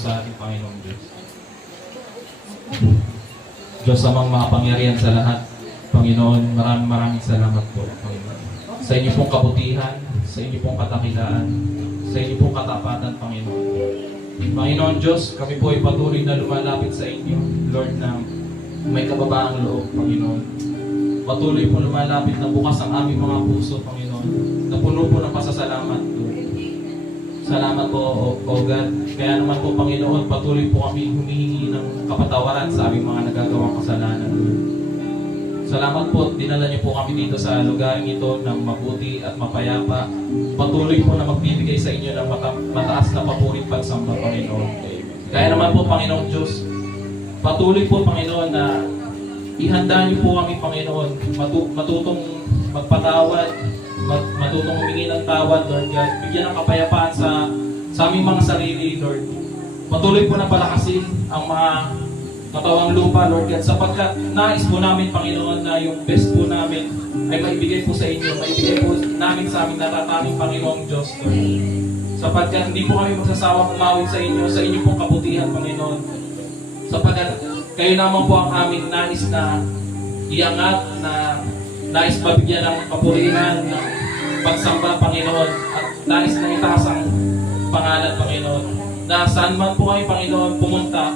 sa ating Panginoong Diyos. Diyos amang makapangyarihan sa lahat, Panginoon, maraming salamat po, Panginoon. Sa inyo pong kabutihan, sa inyo pong katakilaan, sa inyo pong katapatan, Panginoon. Panginoon Diyos, kami po ay patuloy na lumalapit sa inyo, Lord, na may kababaang loob, Panginoon. Patuloy po lumalapit na bukas ang aming mga puso, Panginoon, na puno po ng pasasalamat, Lord. Salamat po, O God. Kaya naman po, Panginoon, patuloy po kami humihingi ng kapatawaran sa aming mga nagagawang kasalanan, Lord. Salamat po, dinala niyo po kami dito sa lugar ito ng mabuti at mapayapa. Patuloy po na magbibigay sa inyo ng mataas na papurit pagsamba, Panginoon. Kaya naman po, Panginoong Diyos, patuloy po, Panginoon, na ihanda niyo po kami, Panginoon, matutong magpatawad, matutong humingi ng tawad, Lord God. Bigyan ng kapayapaan sa aming mga sarili, Lord. Patuloy po na palakasin ang mga katawang lupa, Lord God, sapagkat nais po namin, Panginoon, na yung best po namin ay maibigay po sa inyo, maibigay po namin sa aming natatanging Panginoong Diyos, Lord. Sapagkat hindi po kami magsasawang umawit sa inyo pong kabutihan, Panginoon. Sapagkat kayo naman po ang aming nais na iangat, na nais mabigyan ng kapurihan, ng pagsamba, Panginoon, at nais na itaas ang pangalan, Panginoon. Na saan man po kayo, Panginoon, pumunta,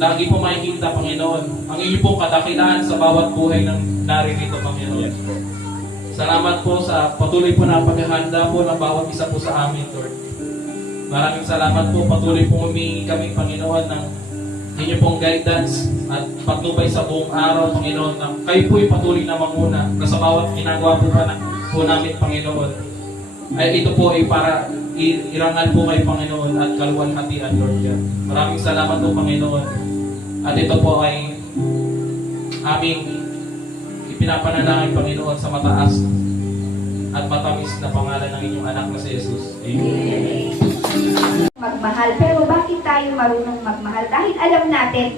lagi po makikita, Panginoon, ang inyong pong kadakilaan sa bawat buhay ng naririto, Panginoon. Salamat po sa patuloy po na paghahanda po ng bawat isa po sa amin, Lord. Maraming salamat po, patuloy po humingi kami, Panginoon, ng inyong pong guidance at patnubay sa buong araw, Panginoon, na kayo po'y patuloy na manguna na sa bawat ginagawa po namin, Panginoon. Ay ito po ay para irangal po kayo, Panginoon, at kaluwalhatian, Lord God. Maraming salamat po, Panginoon. At ito po ay aming ipinapanalangin, Panginoon, sa mataas at matamis na pangalan ng inyong anak na si Jesus. Amen. Magmahal. Pero bakit tayo marunong magmahal? Dahil alam natin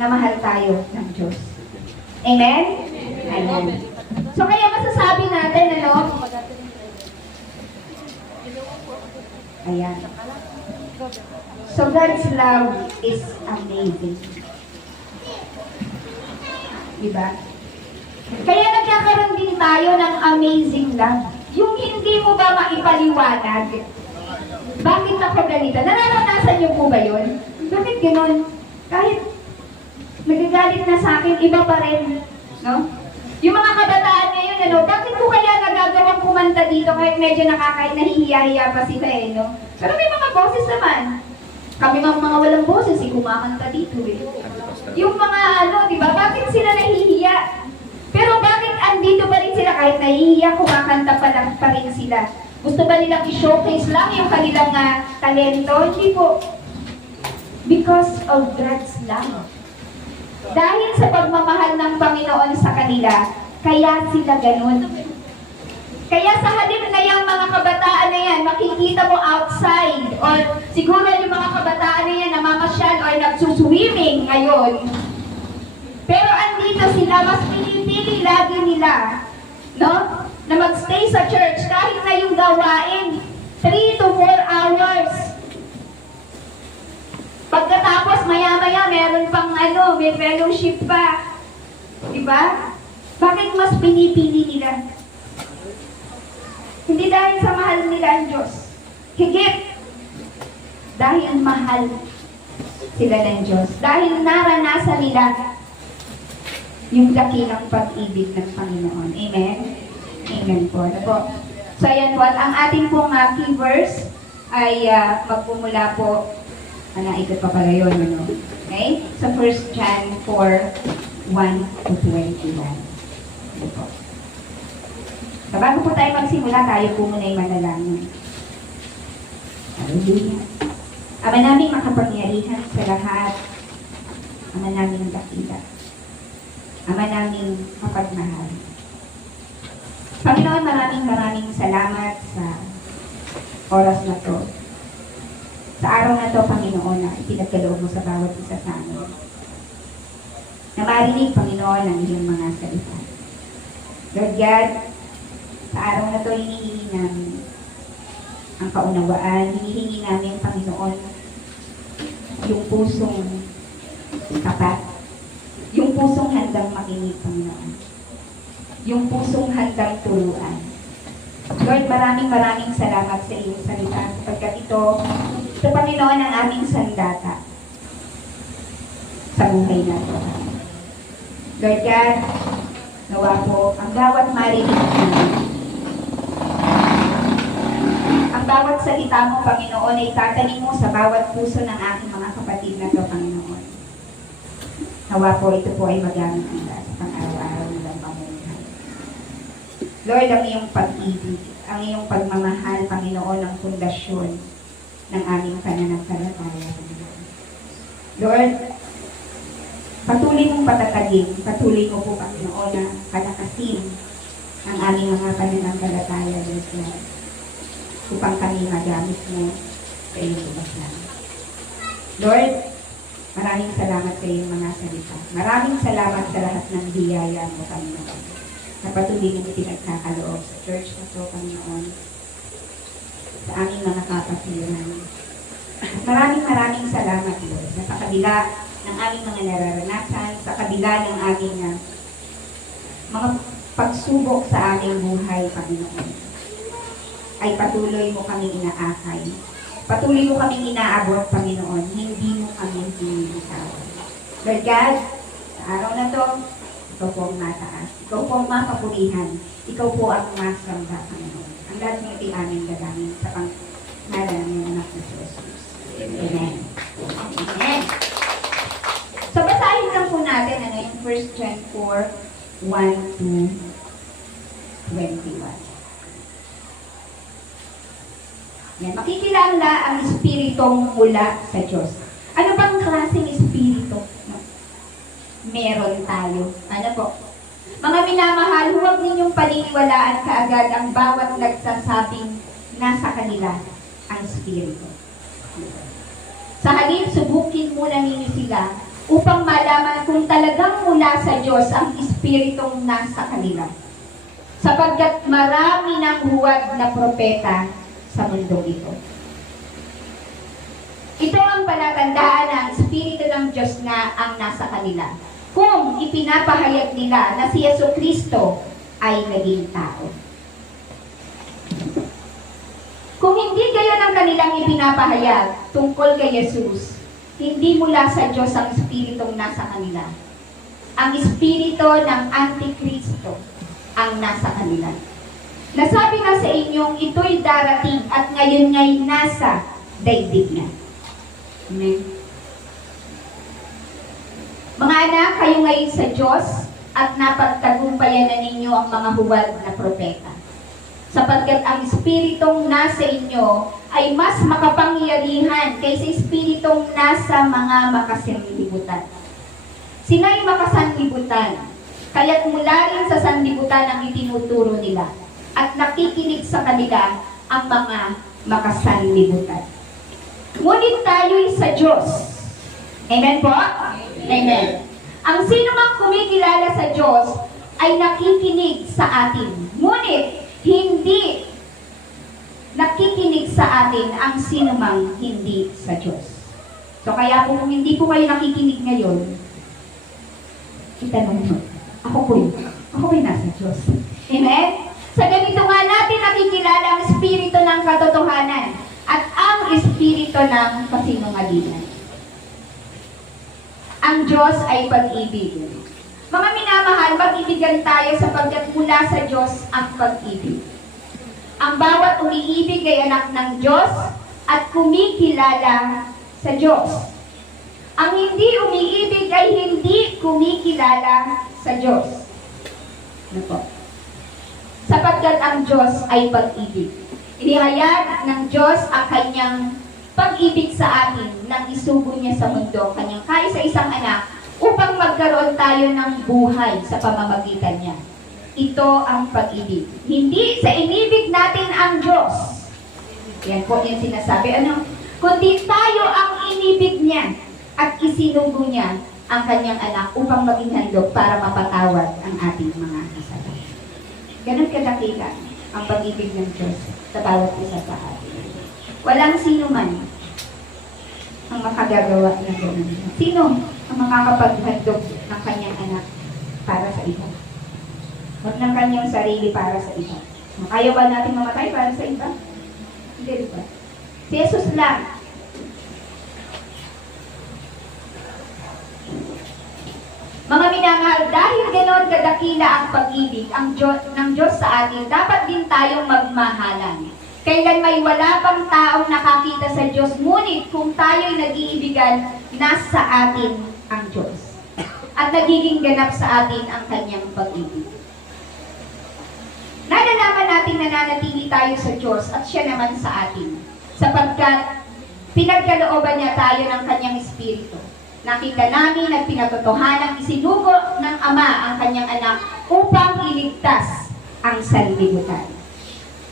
na mahal tayo ng Diyos. Amen? Amen. So kaya masasabi natin, ano? Ayan. So God's love is amazing. Diba? Kaya nagkakaroon din tayo ng amazing love. Yung hindi mo ba maipaliwanag? Bakit ako ganito? Nararanasan niyo po ba yun? Bakit gano'n? Kahit nagagalit na sa akin, iba pa rin. No? Yung mga kabataan ngayon, ano, bakit ko kaya nagagawang kumanta dito kahit medyo nahihiya-hiya pa sila no? Pero may mga boses naman. Kami mga walang boses, kumakanta dito Yung mga di ba? Bakit sila nahihiya? Pero bakit andito pa rin sila kahit nahihiya, kumakanta pa rin sila? Gusto ba nilang i-showcase lang yung kanilang talento? Hindi po. Because of God's love. Dahil sa pagmamahal ng Panginoon sa kanila, kaya sila ganun. Kaya sa halip na yung mga kabataan na yan, makikita mo outside, or siguro yung mga kabataan na yan namamasyal or nagsuswimming ngayon. Pero andito sila, mas pinipili lagi nila, no? Na magstay sa church kahit na yung gawain 3 to 4 hours. Pagkatapos maya-maya meron pang may fellowship pa. Diba? Bakit mas pinipili nila? Hindi dahil sa mahal nila ang Diyos. Higit dahil mahal sila ng Diyos. Dahil naranasan nila yung dakilang pag-ibig ng Panginoon. Amen? Amen po. So, ayan po. Ang ating pong key verse ay magpumula po. Ikot pa pala yun, Okay? Sa 1 John 4, 1 to 21. Ayan po. So, bago po tayo magsimula, tayo po muna yung manalangin. Hallelujah. Ama namin makapangyarihan sa lahat. Ama namin dakila. Ama namin mapagmahal. Panginoon, maraming salamat sa oras na to. Sa araw na to, Panginoon, na ipinagkaloob mo sa bawat isa sa amin. Na marinig, Panginoon, ang iyong mga salita. Lord God, sa araw na to, hinihingi namin ang kaunawaan, hinihingi namin, Panginoon, yung pusong tapat, yung pusong handang makinig, Panginoon, yung pusong handang turuan. Lord, maraming salamat sa iyong salita sapagkat ito, Panginoon, ang aming sandata sa buhay natin. Lord God, nawa po ang bawat marinig namin, ang bawat salita mo, Panginoon, ay tatanim mo sa bawat puso ng aking mga kapatid na ito, Panginoon. Nawa po, ito po ay magamit nila sa pang-araw-araw nilang pamumuhay. Lord, ang iyong pag-ibig, ang iyong pagmamahal, Panginoon, ang pundasyon ng aming pananampalataya, Panginoon. Lord, patuloy mong patatagin, patuloy mo po, Panginoon, na palakasin ang aming mga pananampalataya, Lord God, upang kami magamit mo sa iyong lumaslan. Lord, maraming salamat sa iyong mga salita. Maraming salamat sa lahat ng biyaya mo, Panginoon, na patuloy mong pinagkakaloob sa church na ito, Panginoon, sa aming mga kapatiran. Maraming salamat, Lord, na sa kabila ng aming mga nararanasan, sa kabila ng aming mga pagsubok sa aming buhay, Panginoon, ay patuloy mo kaming inaakay. Patuloy mo kaming inaabot, Panginoon. Hindi mo kami hinihitawan. Lord God, sa araw na to, ikaw po ang mataas. Ikaw po ang mapapurihan. Ikaw po ang masamba, Panginoon. Ang lahat ng ito'y aming gagawin sa pangngalan ng anak ni Jesus. Amen. Amen. So, basahin lang po natin yung 1 John 4, 1 to 21. Yan, makikilala ang espiritong mula sa Diyos. Ano bang klaseng espiritu meron tayo? Ano po? Mga minamahal, huwag ninyong paniniwalaan kaagad ang bawat nagsasabing nasa kanila ang espiritu. Sa halip, subukin muna ninyo sila upang malaman kung talagang mula sa Diyos ang espiritong nasa kanila. Sapagkat marami ng huwad na propeta sa mundo ito. Ito ang palatandaan ng Espiritu ng Diyos na ang nasa kanila. Kung ipinapahayag nila na si Jesucristo ay naging tao. Kung hindi gayon ang kanilang ipinapahayag tungkol kay Jesus, hindi mula sa Diyos ang Espiritong nasa kanila. Ang Espiritu ng Antikristo ang nasa kanila. Nasabi nga sa inyong ito'y darating at ngayon nga'y nasa daigdig na. Amen. Mga anak, kayo ngayon sa Diyos at napagtagumpayan na ninyo ang mga huwad na propeta. Sapagkat ang Espiritong nasa inyo ay mas makapangyarihan kaysa Espiritong nasa mga makasanlibutan. Sina'y makasanlibutan, kaya't mula rin sa sanlibutan ang itinuturo nila at nakikinig sa kanila ang mga makasanlibutan. Ngunit tayo'y sa Diyos. Amen po? Amen. Ang sino mang kumikilala sa Diyos ay nakikinig sa atin. Ngunit hindi nakikinig sa atin ang sino mang hindi sa Diyos. So kaya po kung hindi po kayo nakikinig ngayon, itanong mo, ako po'y nasa Diyos. Amen? Sa ganito nga natin nakikilala ang espiritu ng katotohanan at ang espiritu ng kasinungalingan. Ang Diyos ay pag-ibig. Mga minamahal, mag-ibigan tayo sapagkat mula sa Diyos ang pag-ibig. Ang bawat umiibig ay anak ng Diyos at kumikilala sa Diyos. Ang hindi umiibig ay hindi kumikilala sa Diyos. Ano po? Sapagkat ang Diyos ay pag-ibig. Inihayag ng Diyos ang kanyang pag-ibig sa atin nang isugo niya sa mundo kanyang kaisa-isang anak upang magkaroon tayo ng buhay sa pamamagitan niya. Ito ang pag-ibig. Hindi sa inibig natin ang Diyos. Yan po yung sinasabi. Kundi tayo ang inibig niya at isinugo niya ang kanyang anak upang maging handog para mapatawad ang ating mga kasalanan. Ganun kadakila ang pag-ibig ng Diyos sa bawat isa sa atin. Walang sino man ang ang makagagawa ng ganun. Sino ang makakapaghandog ng kanyang anak para sa iba? Huwag ng kanyang sarili para sa iba. Kaya ba natin mamatay para sa iba? Hindi ba? Si Jesus lang. Mga minamahal, dahil ganoon kadakila ang pag-ibig ng Diyos sa atin, dapat din tayong magmahalan. Kailan may wala pang taong nakakita sa Diyos, ngunit kung tayo'y nag-iibigan, nasa atin ang Diyos. At nagiging ganap sa atin ang kanyang pag-ibig. Nalalaman natin nananatili tayo sa Diyos at siya naman sa atin, sapagkat pinagkalooban niya tayo ng kanyang Espiritu. Nakita namin at pinatotohanang isinugo ng Ama ang kanyang anak upang iligtas ang sanlibutan.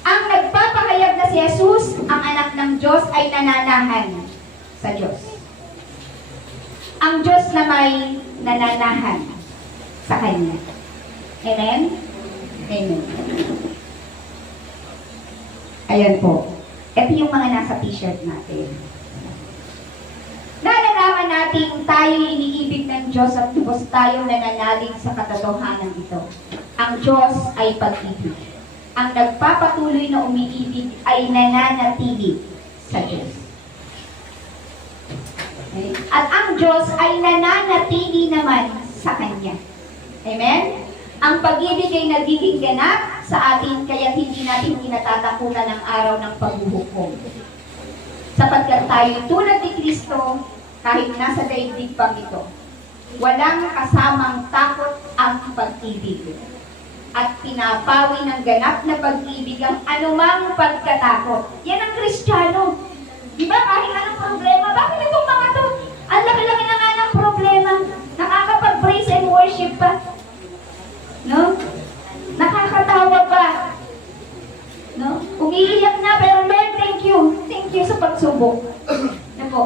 Ang nagpapahayag na si Jesus, ang anak ng Diyos, ay nananahan sa Diyos. Ang Diyos na may nananahan sa Kanya. Amen? Amen. Ayan po. Ito yung mga nasa t-shirt natin. Nalalaman natin tayo'y iniibig ng Diyos at lubos tayong nananalig sa katotohanan ito. Ang Diyos ay pag-ibig. Ang nagpapatuloy na umiibig ay nananatili sa Diyos. Okay? At ang Diyos ay nananatili naman sa Kanya. Amen? Ang pag-ibig ay nagiging ganap sa atin, kaya hindi natin kinatatakutan ang araw ng paghuhukom. Sapagkat tayo tulad ni Kristo, kahit nasa daigdig pang ito, walang kasamang takot ang pag-ibig. At pinapawi ng ganap na pag-ibig ang anumang pagkatakot. Yan ang Kristiyano. Di ba? Kahit anong problema, bakit itong mga to? Ang laki-laki na nga ng problema. Nakakapag-praise and worship pa. No? Nakakatawa pa. No? Umiiyak na, pero Lord, thank you. Thank you sa pagsubok. Ano po?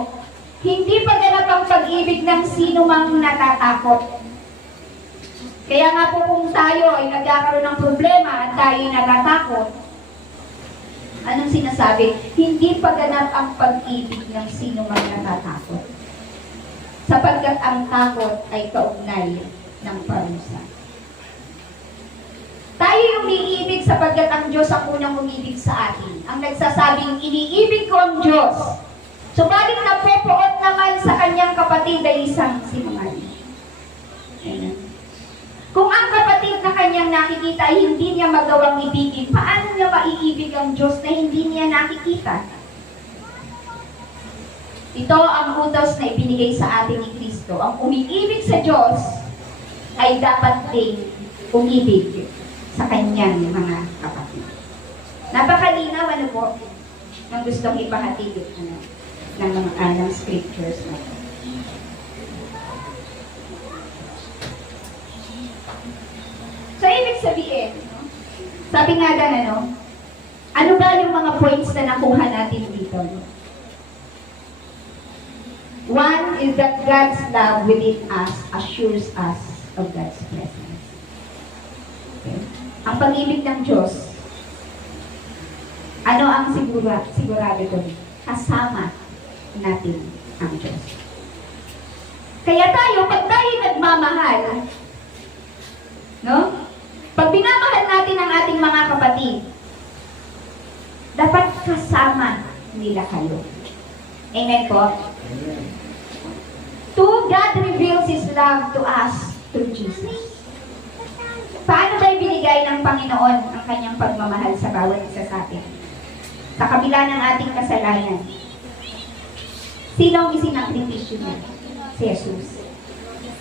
Hindi pa ganap ang pag-ibig ng sino mang natatakot. Kaya nga po kung tayo ay nagkakaroon ng problema at tayo ay natatakot, anong sinasabi? Hindi pa ganap ang pag-ibig ng sino mang natatakot. Sapagkat ang takot ay kaugnay ng parusa. Tayo yung umiibig sapagkat ang Diyos ang unang umibig sa atin. Ang nagsasabing, iniibig ko ang Diyos. Subalit napopoot naman sa kanyang kapatid ay isang sinungaling. Amen. Kung ang kapatid na kanyang nakikita ay hindi niya magawang ibigin, paano niya maiibig ang Diyos na hindi niya nakikita? Ito ang utos na ibinigay sa atin ni Kristo. Ang umiibig sa Diyos ay dapat din umibig sa kanyang mga kapatid. Napakalinaw, ano po, ng gustong ipahatid ng mga scriptures na ito. So, ibig sabihin, no? Sabi nga dan, ano ba yung mga points na nakuha natin dito? No? One is that God's love within us assures us of God's presence. Okay? Ang pag-ibig ng Diyos, ano ang sigurado doon? Kasama natin ang Diyos. Kaya tayo, pag tayo nagmamahal, no? Pag binamahal natin ang ating mga kapatid, dapat kasama nila kayo. Amen po? Two, God reveals His love to us through Jesus. Paano ba ibinigay ng Panginoon ang kanyang pagmamahal sa bawat isa sa atin? Sa kabila ng ating kasalanan. Sino ang isinakripisyo niya? Si Jesus.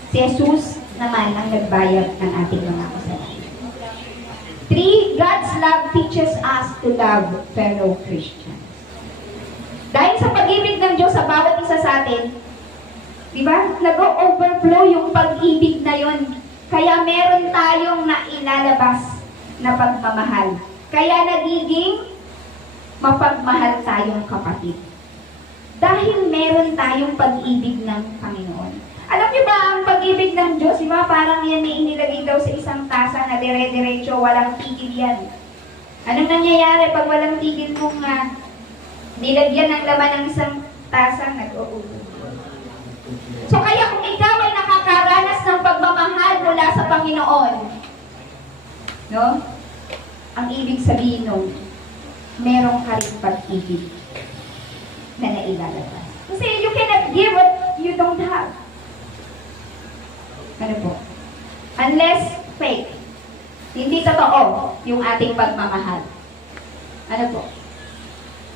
Si Jesus naman ang nagbayad ng ating mga kasalanan. 3, God's love teaches us to love fellow Christians. Dahil sa pag-ibig ng Diyos sa bawat isa sa atin, di ba? Nag-overflow yung pag-ibig na yon. Kaya meron tayong nailalabas na pagmamahal. Kaya nagiging mapagmahal tayong kapatid. Dahil meron tayong pag-ibig ng Panginoon. Alam niyo ba, ang pag-ibig ng Diyos, di ba, parang yan ay inilagay daw sa isang tasa na dire-diretso, walang tigil yan. Anong nangyayari pag walang tigil mong nilagyan ng laman ng isang tasang nag-uubo. So kaya kung ikaw ay nakakaranas ng pagmamahal mula sa Panginoon, no? Ang ibig sabihin nun, merong ka rin pag-ibig na nailalabas. Kasi you cannot give what you don't have. Ano po? Unless fake. Hindi totoo yung ating pagmamahal. Ano po?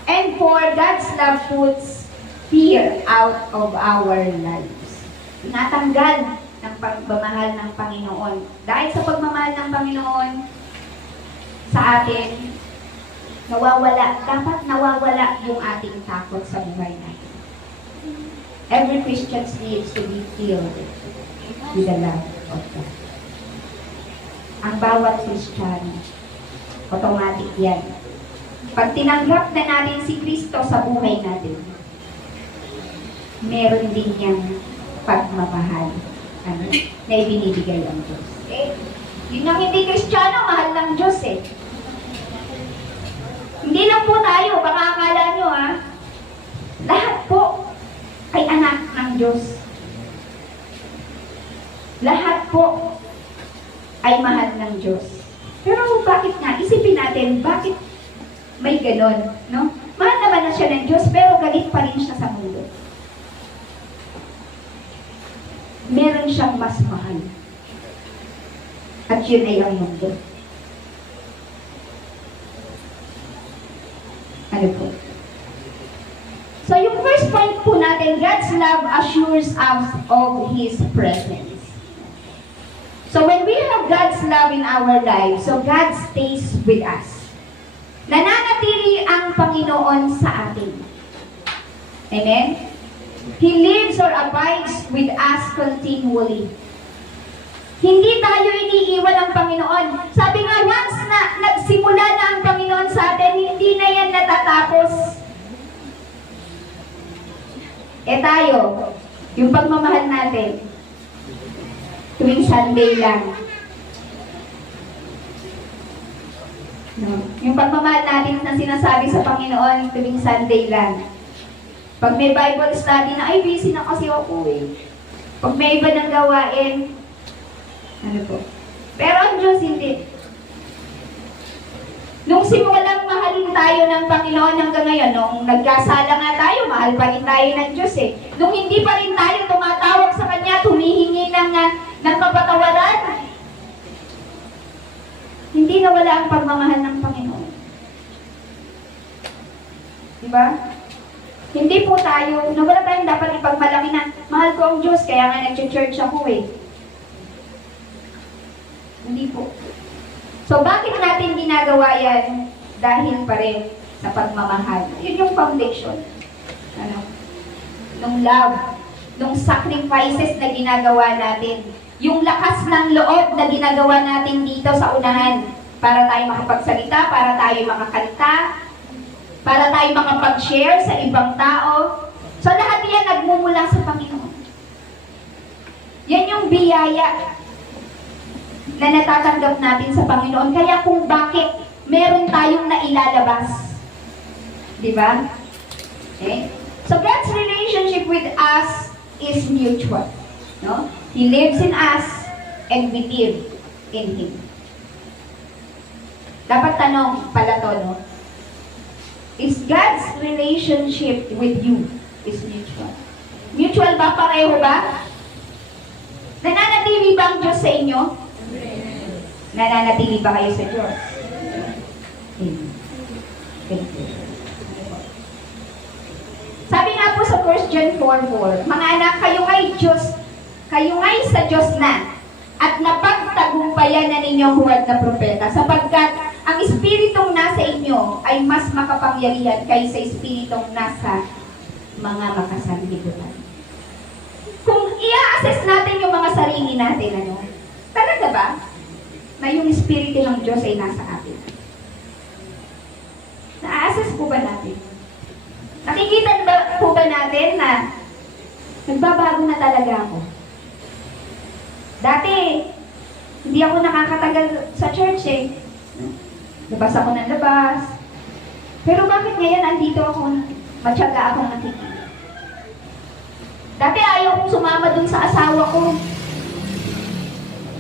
And for God's love puts fear out of our lives. Tinatanggal ng pagmamahal ng Panginoon. Dahil sa pagmamahal ng Panginoon sa atin, dapat nawawala yung ating takot sa buhay natin. Every Christian needs to be filled with the love of God. Ang bawat Kristiyano, automatic yan. Pag tinanggap na natin si Kristo sa buhay natin, meron din niyang pagmamahal na ibinibigay ang Diyos. Yun ang hindi Kristiyano, mahal ng Diyos Hindi lang po tayo, baka akala nyo lahat po ay anak ng Diyos. Lahat po ay mahal ng Diyos. Pero bakit nga? Isipin natin, bakit may ganon, no? Mahal naman na siya ng Diyos, pero galit pa rin siya sa mundo. Meron siyang mas mahal. At yun ay ang mundo. Ano po? So yung first point po natin, God's love assures us of His presence. So when we have God's love in our lives, so God stays with us. Nananatili ang Panginoon sa atin. Amen? He lives or abides with us continually. Hindi tayo iniiwan ng Panginoon. Sabi nga, once na nagsimula na ang Panginoon sa atin, hindi na yan natatapos. Tayo, yung pagmamahal natin, tuwing Sunday lang. No? Yung pagmamahal natin na sinasabi sa Panginoon, tuwing Sunday lang. Pag may Bible study na, ay busy na kasi ako Pag may iba ng gawain, ano po? Pero ang Diyos hindi. Nung simulang mahalin tayo ng Panginoon hanggang ngayon, nung nagkasala nga tayo, mahal pa rin tayo ng Diyos Nung hindi pa rin tayo tumatawag sa Kanya, tumihingi ng kapatawaran, hindi nawala ang pagmamahal ng Panginoon. Diba? Hindi po tayo, nawala tayong dapat ipagmalaki na, mahal ko ang Diyos, kaya nga nag-church ako Hindi po. So, bakit natin ginagawa yan? Dahil pa rin sa pagmamahal. Yun yung foundation. Nung love, nung sacrifices na ginagawa natin, yung lakas ng loob na ginagawa natin dito sa unahan, para tayo makapagsalita, para tayo makakanta, para tayo makapag-share sa ibang tao. So, lahat yan nagmumula sa Panginoon. Yan yung biyaya na natatanggap natin sa Panginoon. Kaya kung bakit meron tayong nailalabas. Diba? Okay? So God's relationship with us is mutual. No? He lives in us and we live in Him. Dapat tanong pala to, no? Is God's relationship with you is mutual? Mutual ba? Pareho ba? Nananatili ba ang Diyos sa inyo? Nananatili ba kayo sa Diyos? Thank you. Sabi nga po sa 1 John 4:4, mga anak, kayo ay sa Diyos na, at napagtagumpayan na ninyong huwad na propeta, sapagkat ang espiritong nasa inyo ay mas makapangyarihan kaysa espiritong nasa mga makasanlibutan. Kung i-assess natin yung mga sarili natin, talaga ba na yung Espiritu ng Diyos ay nasa atin? Na-assess po ba natin? Nakikita po ba natin na nagbabago na talaga ako? Dati, hindi ako nakakatagal sa church Labas ako ng labas. Pero bakit ngayon andito ako, matyaga akong nakikinig? Dati ayaw kong sumama dun sa asawa ko.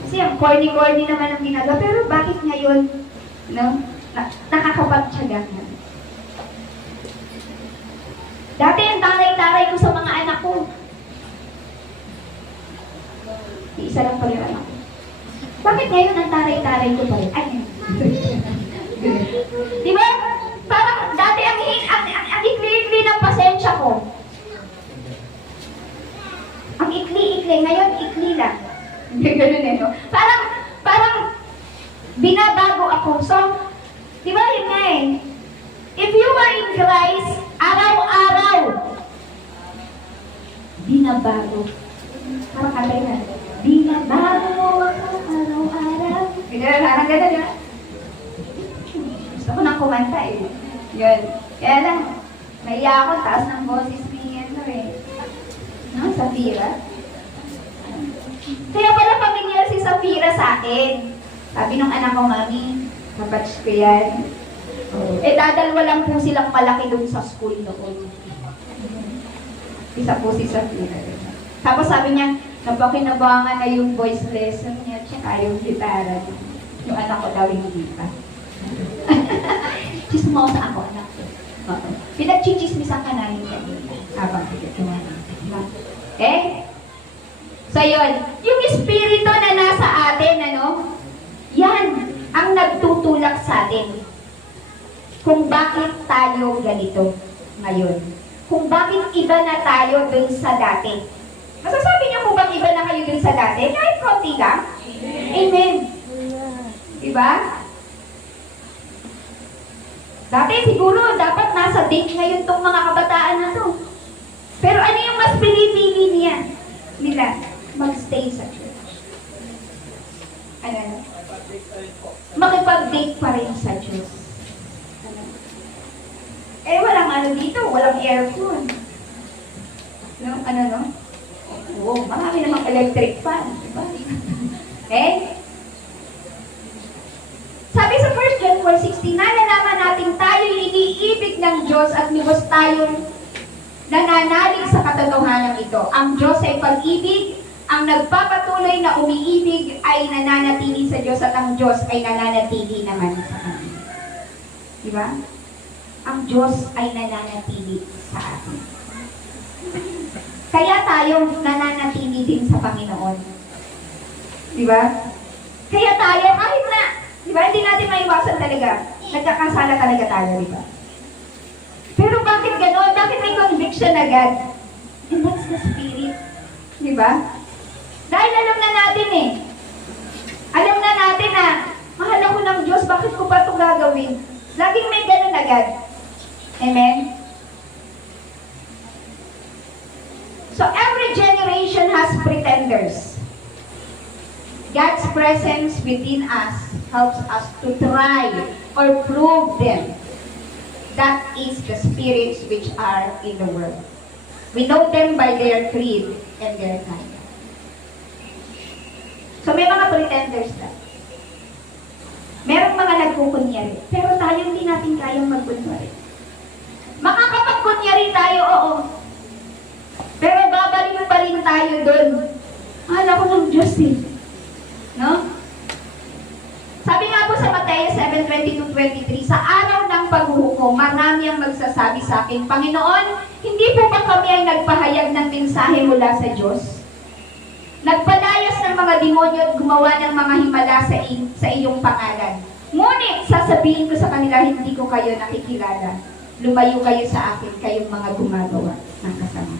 Kasi ang corny-corny naman ang ginagawa. Pero bakit ngayon, no, nakakapagtsaga na? Dati ang taray-taray ko sa mga anak ko. Isa lang pala yung anak ko. Bakit ngayon ang taray-taray ko pa rin? Ay, di ba? Parang dati ang ikli-ikli ng pasensya ko. Ang ikli-ikli, ngayon ikli lang. Hindi ganun eh, no? Parang binabago ako. So, di ba yun nga eh? If you were in Christ, araw-araw, binabago. Parang katay na. Binabago ako araw-araw. Parang ganun yun. Gusto ko nang kumanta eh. Yun. Kaya lang, naiya ako, taas ng boses ni ano eh. No, Safira. Kaya pala pamilyar si Safira sa akin. Sabi nung anak ko, Mami, kabatch ko yan. Eh, dadalwa lang po silang malaki doon sa school noon. Isa po si Safira. Tapos sabi niya, napakinabangan na yung voice lesson niya, tsaka yung gitara. Yung anak ko daw hindi pa. Chismosa ako, anak ko. Pinagchichismisan ka namin kanina. Habang okay? So yun, yung espiritu na nasa atin, ano, yan ang nagtutulak sa atin. Kung bakit tayo ganito ngayon. Kung bakit iba na tayo dun sa dati. Masasabi niyo kung bakit iba na kayo dun sa dati? Kahit konti lang. Amen. Diba? Dati siguro dapat nasa date ngayon tong mga kabataan na to. Pero ano yung mas pinipili nila? Magstay sa church. Ano? Makipag-date pa rin sa Diyos. Ano? Eh, walang ano dito, walang aircon. No? Ano, no? Oo, marami namang electric fan. Diba? Okay? Sabi sa 1 John 4:16, nalalaman natin tayo'y iniibig ng Diyos at lubos tayong nananalig sa katotohanan ito. Ang Diyos ay pag-ibig, ang nagpapatuloy na umiibig ay nananatili sa Diyos at ang Diyos ay nananatili naman sa Kanya. Diba? Ang Diyos ay nananatili sa atin. Kaya tayo nananatili din sa Panginoon. Diba? Kaya tayo, kahit na, diba, hindi natin maiwasan talaga. Nagkakasala talaga tayo, diba? Pero bakit gano'n? Bakit may conviction agad? And that's the Spirit. Diba? Dahil alam na natin eh. Alam na natin na, mahal ako ng Diyos, bakit ko pa ito gagawin? Laging may gano'n agad. Amen? So every generation has pretenders. God's presence within us helps us to try or prove them. That is the spirits which are in the world. We know them by their creed and their kind. So may mga pretenders na. Merong mga nagkukunyari. Pero tayo hindi natin kayang magkunyari. Makakapagkunyari tayo, oo. Pero babalik pa rin tayo doon. Mahal ako ng Diyos eh. No? Sabi nga po sa Mateo 7:22-23, sa araw ng paghuhukom, marami ang magsasabi sa akin, Panginoon, hindi po ba kami ay nagpahayag ng mensahe mula sa Diyos? Nagpalayas ng mga demonyo at gumawa ng mga himala sa iyong pangalan. Ngunit, sasabihin ko sa kanila, hindi ko kayo nakikilala. Lumayo kayo sa akin, kayong mga gumagawa ng kasama.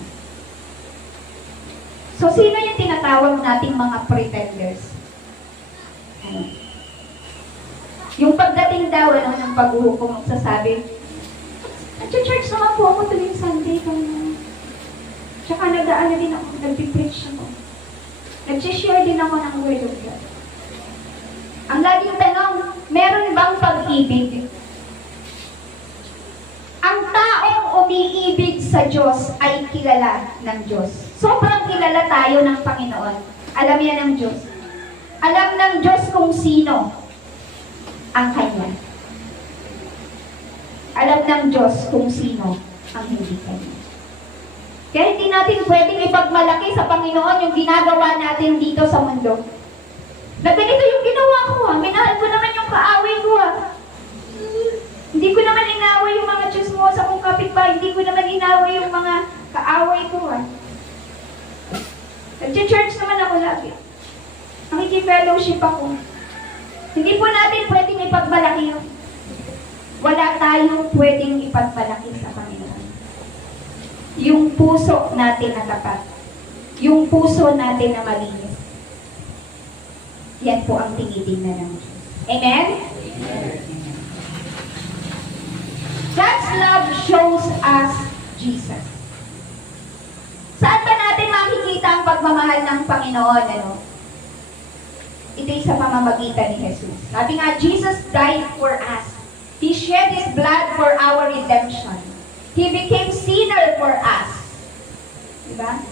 So, sino yung tinatawag nating mga pretenders? Ano? Yung pagdating daw ng paghuhukom, magsasabi, nag-church naman po ako tuwing Sunday. Tsaka nag-aano din ako, nag-preach ako. Nag-share din ako ng Word of God. Ang laging tanong, meron bang pag-ibig? Ang taong umiibig sa Diyos ay kilala ng Diyos. Sobrang kilala tayo ng Panginoon. Alam yan ng Diyos. Alam ng Diyos kung sino ang Kanya. Alam ng Diyos kung sino ang hindi Kanya. Kaya hindi natin pwedeng ipagmalaki sa Panginoon yung ginagawa natin dito sa mundo. Na ganito yung ginawa ko minahal ko naman yung kaaway ko Hindi ko naman inaway yung mga chismosa kong kapitbahay, hindi ko naman inaway yung mga kaaway ko Nag-church naman ako lagi. Nakiki-fellowship ako. Hindi po natin pwedeng ipagmalaki yun. Wala tayong pwedeng ipagmalaki sa Panginoon. Yung puso natin na tapat. Yung puso natin na malinis. Yan po ang tinitingnan ng Diyos. Amen? God's love shows us Jesus. Saan ba natin makikita ang pagmamahal ng Panginoon? Ito'y sa pamamagitan ni Jesus. Sabi nga, Jesus died for us. He shed His blood for our redemption. He became sinner for us. Diba?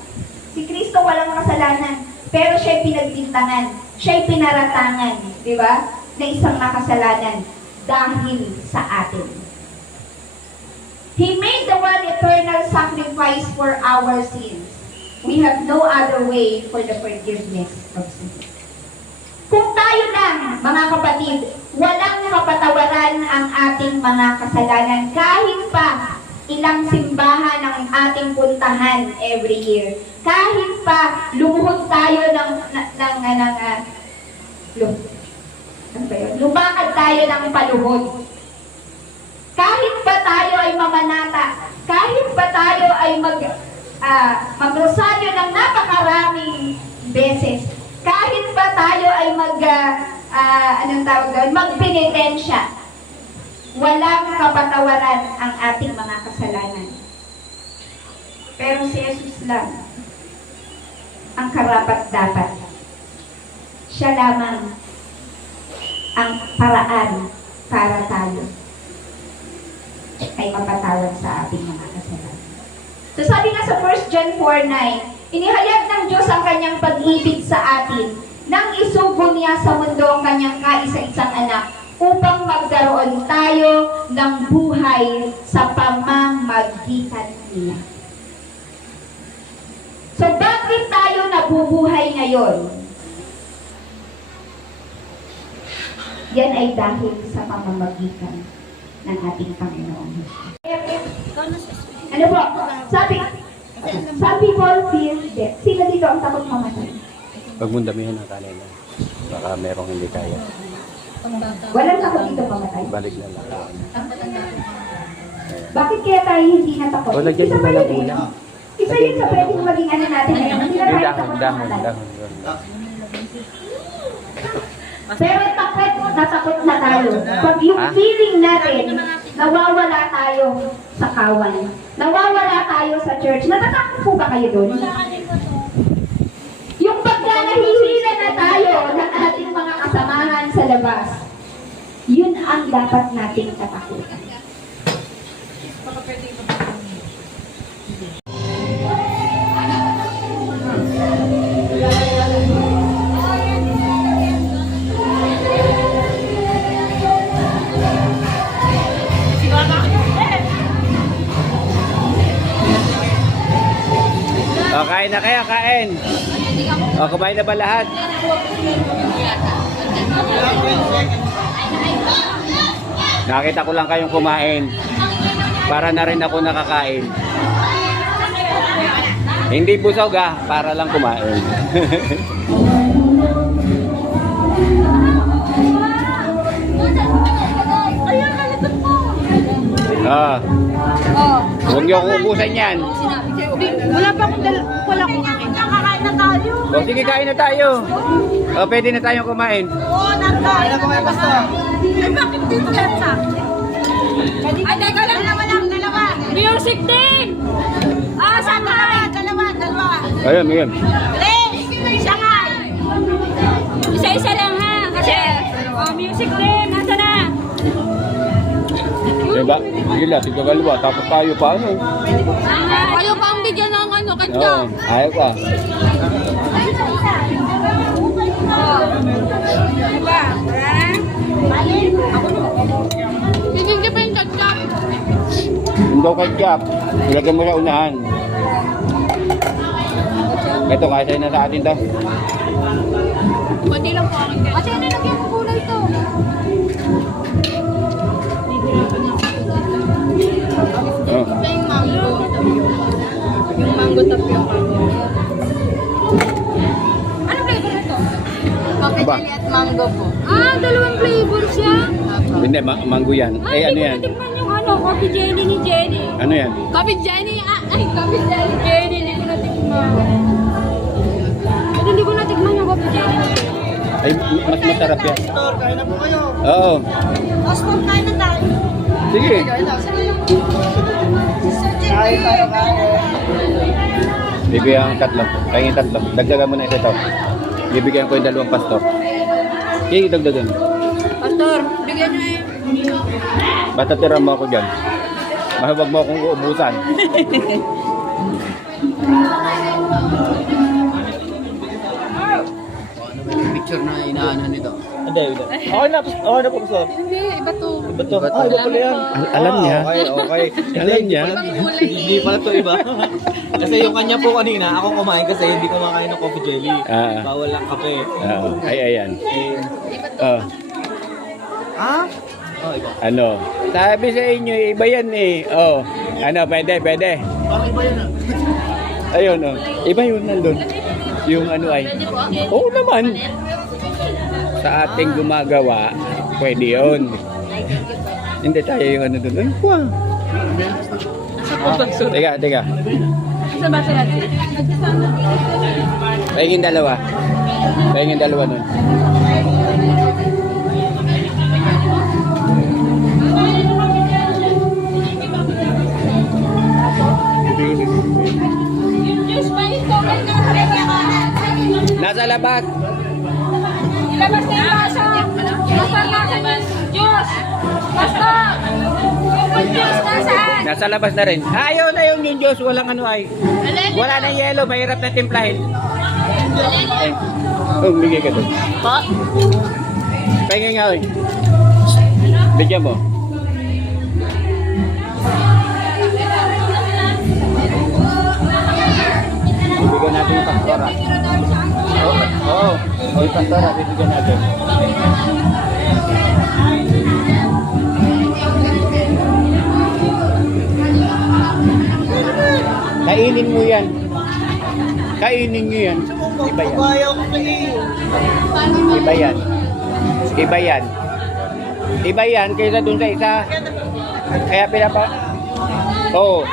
Si Kristo walang kasalanan, pero siya'y pinagbintangan, siya'y pinaratangan, diba? Na isang makasalanan dahil sa atin. He made the one eternal sacrifice for our sins. We have no other way for the forgiveness of sins. Kung tayo lang, mga kapatid, walang kapatawaran ang ating mga kasalanan kahit pa ilang simbahan ang ating puntahan every year. Kahit pa lumuhod tayo lumakad tayo ng paluhod. Kahit pa tayo ay mamanata, kahit pa tayo ay magrosaryo ng napakaraming beses, kahit pa tayo ay magpenitensya, walang kapatawaran ang ating mga kasalanan. Pero si Jesus lang ang karapat-dapat. Siya lamang ang paraan para tayo ay mapatawad sa ating mga kasalanan. So sabi nga sa 1 John 4:9, inihayag ng Diyos ang kanyang pag-ibig sa atin nang isugo niya sa mundo ang kanyang kaisa-isang anak upang magkaroon tayo ng buhay sa pamamagitan niya. So bakit tayo nabubuhay ngayon? Yan ay dahil sa pamamagitan ng ating Panginoon. Ano po? Sabi Paul fears death. Sino dito ang takot mamatay? Huwag mong damihan ang kanila. Baka merong hindi kaya. Walang takot dito mamatay. Balik na lang. Bakit kaya tayo hindi natakot? O, lagyan Isa mo pa na lang yun una. Isa yun sa pwedeng maging ano natin ngayon. Hindi na tayo takot mamatay. Pero natakot na tayo. Pag yung feeling natin, nawawala tayo sa kawan. Nawawala tayo sa church. Natatakot po ba kayo doon? Yung pagka nahihila na tayo ng ating mga kasamahan sa labas, yun ang dapat nating katakutan. O, kain na kayo, kain. O, kumain na ba lahat? Nakita ko lang kayong kumain. Para na rin ako nakakain. Hindi busog para lang kumain. Huwag niyo akong ubusan yan. Wala pa akong wala akong kain. Nakakain na tayo. O, sige, kain na tayo. O, pwede na tayong kumain. Oo, nakain na kumain basta. Ay, bakit dito lahat sa akin? Ay, teka lang, dalawa. Music din! Sangay! Dalawa. Ayun, ayun. Sangay! Isa-isa lang ha, kasi music din, nasa na? Diba? Sige lang, tigagalawa. Tapos tayo pa, ano? Ayaw pa ang bigyan ng ano, Oo, kanya. ayaw pa. Diba? Hindi pa yung kanya. Hindi daw kadyap. Ilagay mo sa unahan. Ito, kasi na sa atin to. Kundi lang po akin guys. Ate, ano lagyan mo gulay to? Oh. Yung mango tapioca. Yung mango tapioca. Ano flavor nito? Coffee Aba. jelly at mango po. Ah, dalawang flavor siya? Hindi, mango yan. Eh, ano yan? Hindi ko natikman yung ano, coffee jelly ni Jenny. Ano yan? Coffee jelly? Coffee jelly Jenny. Hindi ko natikman. At hindi ko natikman yung coffee jelly ni Jenny. Ay, mas masarap yan. Pastor, kain na po kayo. Oo. Pastor, kain na tayo. Sige. Kain tayo, kain. Bibigyan ang tatlo. Kaya yung tatlo. Dagdagan mo na isa ito. Bibigyan ko yung dalawang pastor. Sige, dagdagan. Pastor, bigyan nyo eh. Basta tira mo ako dyan. Mahuwag mo akong uubusan. Picture na inaano nito. Hindi. Okay na po, Pastor. Hindi, iba to. Iba to. Ah, iba pala yan. Alam niya. Okay, okay. Alam niya. Hindi pala to iba. Kasi yung kanya po kanina, ako kumain kasi hindi kumakain ng coffee jelly. Ah. Bawal lang kape. Oo. Ay, ayan. Eh, Oh. ah? Oh, iba. Ano? Sabi sa inyo, iba yan eh. Oh. Ano, pwede. Parang iba yun ah. Ayun, oh. Iba yun nandun. Yung ano ay. Oo naman. Sa ating gumagawa, pwede yun. Hindi tayo yung ano doon. Ay, kuha. Teka. Sa ba sila? Pahingin dalawa. Pahingin dalawa nun. Diyos, may tubig na. Nasa labas. Ilabas na yung basa. Basta nasa Diyos. Basta. Yung Diyos nasaan? Nasa labas na rin. Ayaw na yung Diyos. Walang ano ay. Wala na yelo. Mahirap na timplahin. Ay. Oh, bigay ka doon. Po? Pahingin nga oy. Bigyan mo. Bibigyan natin yung pastora. Oo. Oh, yung pastora. Bibigyan natin. Kainin mo yan. Kainin nyo yan. Iba yan. Ayaw ko kayo. Iba yan. Iba yan. Iba yan kaysa dun sa isa. Kaya pinapa... Oo.